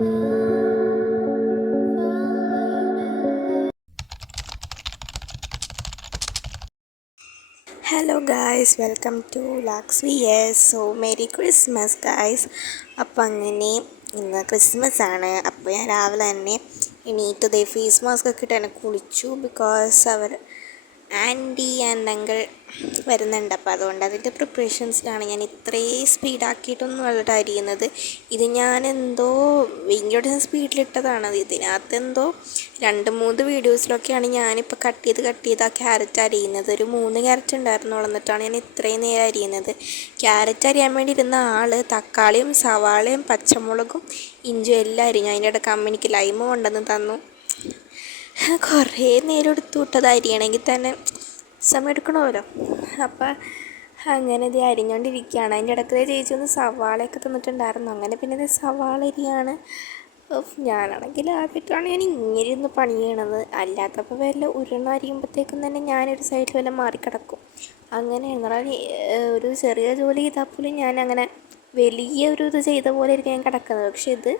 Hello guys, welcome to Lax Viewers. So merry Christmas guys. അപ്പോൾ അങ്ങനെ ഇന്ന് Christmas ആണ്. അപ്പോൾ ഞാൻ രാവിലെ തന്നെ എണീറ്റ് ഫേസ് മാസ്ക് ഒക്കെ ഇട്ട് തന്നെ കുളിച്ചു. ബിക്കോസ് അവർ ആൻറ്റി ആൻഡ് അങ്കിൾ വരുന്നുണ്ട്. അപ്പോൾ അതുകൊണ്ട് അതിൻ്റെ പ്രിപ്പറേഷൻസിലാണ്. ഞാൻ ഇത്രയും സ്പീഡാക്കിയിട്ടൊന്നും അല്ല അരിയുന്നത്. ഇത് ഞാനെന്തോ ഭയങ്കര സ്പീഡിലിട്ടതാണ്. ഇതിനകത്ത് എന്തോ 2-3 വീഡിയോസിലൊക്കെയാണ് ഞാനിപ്പോൾ കട്ട് ചെയ്ത് ആ ക്യാരറ്റ് അരിയുന്നത്. ഒരു 3 ക്യാരറ്റ് ഉണ്ടായിരുന്നു. എന്നിട്ടാണ് ഞാൻ ഇത്രയും നേരം അരിയുന്നത്. ക്യാരറ്റ് അരിയാൻ വേണ്ടി ഇരുന്ന ആൾ തക്കാളിയും സവാളയും പച്ചമുളകും ഇഞ്ചും എല്ലാം അരിഞ്ഞു. അതിൻ്റെ ഇടയ്ക്ക് അമ്മ എനിക്ക് ലൈമ് കൊണ്ടുവന്ന് തന്നു. കുറേ നേരം എടുത്തു വിട്ടത് അരിയണമെങ്കിൽ തന്നെ സമയം എടുക്കണമല്ലോ. അപ്പം അങ്ങനെ ഇത് അരിഞ്ഞുകൊണ്ടിരിക്കുകയാണ്. അതിൻ്റെ ഇടയ്ക്ക് ചേച്ചി ഒന്ന് സവാളയൊക്കെ തന്നിട്ടുണ്ടായിരുന്നു. അങ്ങനെ പിന്നെ ഇത് സവാള അരിയാണ്. ഞാനാണെങ്കിൽ ആദ്യമായിട്ടാണ് ഞാൻ ഇങ്ങനെ ഇരുന്ന് പണി ചെയ്യണത്. അല്ലാത്തപ്പോൾ വല്ല അരിയുമ്പോഴത്തേക്കും തന്നെ ഞാനൊരു സൈഡിൽ വല്ല മാറിക്കിടക്കും. അങ്ങനെ എന്നാൽ ഒരു ചെറിയ ജോലി ചെയ്താൽ പോലും ഞാനങ്ങനെ വലിയൊരു ഇത് ചെയ്ത പോലെ ആയിരിക്കും ഞാൻ കിടക്കുന്നത്. പക്ഷെ ഇത്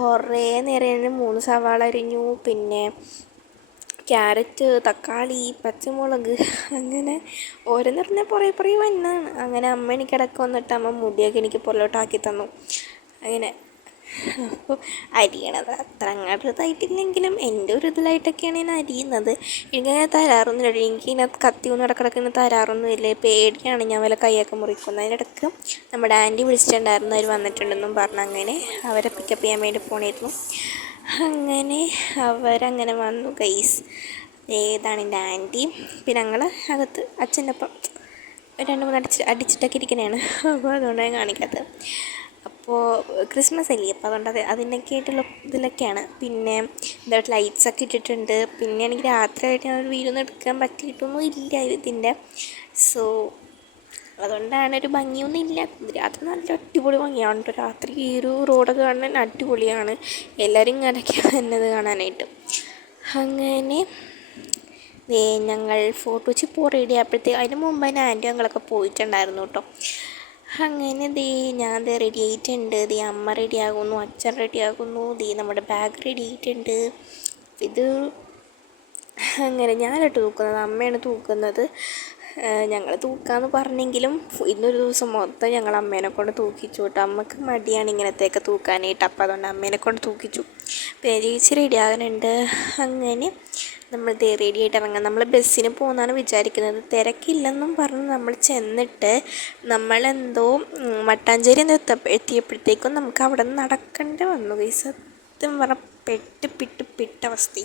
കുറേ നേരം 3 സവാള അരിഞ്ഞു, പിന്നെ ക്യാരറ്റ്, തക്കാളി, പച്ചമുളക്, അങ്ങനെ ഓരോന്ന് പറഞ്ഞാൽ പുറകെ വന്നതാണ്. അങ്ങനെ അമ്മ എനിക്കിടയ്ക്ക് വന്നിട്ട് അമ്മ മുടിയൊക്കെ എനിക്ക് പുറകോട്ടാക്കി തന്നു. അങ്ങനെ അപ്പോൾ അരിയണത് അത്ര അങ്ങോട്ട് ഇതായിട്ടില്ലെങ്കിലും എൻ്റെ ഒരു ഇതിലായിട്ടൊക്കെയാണ് ഞാൻ അരിയുന്നത്. എനിക്കങ്ങനെ തരാറൊന്നുമില്ല. എനിക്കിതിനകത്ത് കത്തി കൊണ്ട് ഇടക്കിടക്ക് തരാറൊന്നുമില്ല. പേടിയാണ് ഞാൻ വല്ല കൈയൊക്കെ മുറിക്കുന്നത്. അതിനിടയ്ക്ക് നമ്മുടെ ആൻറ്റി വിളിച്ചിട്ടുണ്ടായിരുന്നു, അവർ വന്നിട്ടുണ്ടെന്നും പറഞ്ഞു. അങ്ങനെ അവരെ പിക്കപ്പ് ചെയ്യാൻ വേണ്ടി പോണിരുന്നു. അങ്ങനെ അവരങ്ങനെ വന്നു ഗൈസ്. ഏതാണ് എൻ്റെ ആൻറ്റി. പിന്നെ ഞങ്ങൾ അകത്ത് അച്ഛൻ്റെ ഒപ്പം 2-3 അടിച്ചിട്ടൊക്കെ ഇരിക്കണതാണ്. അപ്പോൾ അതുകൊണ്ടാണ് കാണിക്കാത്തത്. അപ്പോൾ ക്രിസ്മസ് അല്ലേ, അപ്പോൾ അതുകൊണ്ട് അതിനൊക്കെ ആയിട്ടുള്ള ഇതിലൊക്കെയാണ്. പിന്നെ എന്താ ലൈറ്റ്സൊക്കെ ഇട്ടിട്ടുണ്ട്. പിന്നെ എനിക്ക് രാത്രിയായിട്ട് ഞാൻ ഒരു വീഡിയോ ഒന്നും എടുക്കാൻ പറ്റിയിട്ടൊന്നും ഇല്ല ഇതിൻ്റെ. സോ അതുകൊണ്ടാണ് ഒരു ഭംഗിയൊന്നും ഇല്ല. രാത്രി നല്ല അടിപൊളി ഭംഗിയാണ് കേട്ടോ. രാത്രി ഈ ഒരു റോഡൊക്കെ കാണാൻ അടിപൊളിയാണ്. എല്ലാവരും ഇങ്ങനെയൊക്കെയാണ് തന്നെ ഇത് കാണാനായിട്ട്. അങ്ങനെ ഞങ്ങൾ ഫോട്ടോ ചിപ്പോൾ റെഡി ആയപ്പോഴത്തേക്ക് അതിന് മുമ്പ് തന്നെ ആൻറ്റി ഞങ്ങളൊക്കെ പോയിട്ടുണ്ടായിരുന്നു കേട്ടോ. അങ്ങനെ ഞാൻ റെഡി ആയിട്ടുണ്ട്. അമ്മ റെഡിയാകുന്നു, അച്ഛൻ റെഡിയാകുന്നു, നമ്മുടെ ബാഗ് റെഡി ആയിട്ടുണ്ട്. ഇത് അങ്ങനെ ഞാനിട്ട് തൂക്കുന്നത്, അമ്മയാണ് തൂക്കുന്നത്. ഞങ്ങൾ തൂക്കാമെന്ന് പറഞ്ഞെങ്കിലും ഇന്നൊരു ദിവസം മൊത്തം ഞങ്ങൾ അമ്മേനെ കൊണ്ട് തൂക്കിച്ചു കേട്ടോ. അമ്മക്ക് മടിയാണ് ഇങ്ങനത്തെയൊക്കെ തൂക്കാനായിട്ട്. അപ്പോൾ അതുകൊണ്ട് അമ്മേനെ കൊണ്ട് തൂക്കിച്ചു. പിന്നെ ചേച്ചി റെഡിയാകാനുണ്ട്. അങ്ങനെ നമ്മൾ റെഡി ആയിട്ട് ഇറങ്ങാം. നമ്മൾ ബസ്സിന് പോകുന്നതാണ് വിചാരിക്കുന്നത്. തിരക്കില്ലെന്നും പറഞ്ഞ് നമ്മൾ ചെന്നിട്ട് നമ്മളെന്തോ മട്ടാഞ്ചേരി എത്തിയപ്പോഴത്തേക്കും നമുക്ക് അവിടെ നിന്ന് നടക്കേണ്ടി വന്നു. ഈ സത്യം പറഞ്ഞാൽ പെട്ട അവസ്ഥ.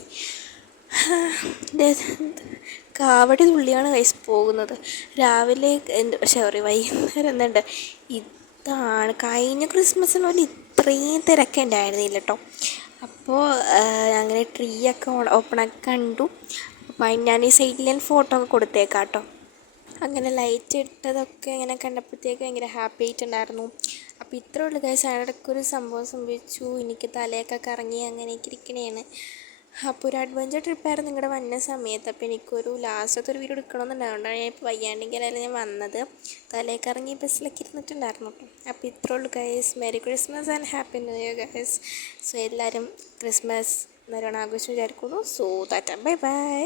കാവടി തുള്ളിയാണ് കൈസ് പോകുന്നത്. രാവിലെ വൈകുന്നേരം എന്തുണ്ട്, ഇതാണ് കഴിഞ്ഞ ക്രിസ്മസിന് പോലെ ഇത്രയും തിരക്ക് ഉണ്ടായിരുന്നില്ല കേട്ടോ. അപ്പോൾ അങ്ങനെ ട്രീ ഒക്കെ ഓപ്പണാക്കി കണ്ടു. അപ്പോൾ ഞാൻ ഈ സൈഡിൽ ഞാൻ ഫോട്ടോ ഒക്കെ കൊടുത്തേക്കാം കേട്ടോ. അങ്ങനെ ലൈറ്റ് ഇട്ടതൊക്കെ ഇങ്ങനെ കണ്ടപ്പോഴത്തേക്ക് ഭയങ്കര ഹാപ്പി ആയിട്ടുണ്ടായിരുന്നു. അപ്പോൾ ഇത്രേ ഉള്ളൂ ഗൈസ്. അതിനിടയ്ക്കൊരു സംഭവം സംഭവിച്ചു. എനിക്ക് തലയൊക്കെ കറങ്ങി അങ്ങനെയൊക്കെ ഇരിക്കണേണ്. അപ്പോൾ ഒരു അഡ്വഞ്ചർ ട്രിപ്പായിരുന്നു നിങ്ങളുടെ വന്ന സമയത്ത്. അപ്പോൾ എനിക്കൊരു ലാസ്റ്റത്തെ ഒരു വീഡിയോ എടുക്കണമെന്നുണ്ടായതുകൊണ്ടാണ് ഞാൻ ഇപ്പോൾ വയ്യാണ്ടെങ്കിലല്ല ഞാൻ വന്നത്. തലയൊക്കെ ഇറങ്ങി ബസ്സിലൊക്കെ ഇരുന്നിട്ടുണ്ടായിരുന്നു കേട്ടോ. അപ്പോൾ ഇത്രേ ഉള്ളൂ guys. Merry Christmas and happy new year guys. So എല്ലാവരും ക്രിസ്മസ് നല്ലോണം ആഘോഷം വിചാരിക്കുന്നു. So bye bye.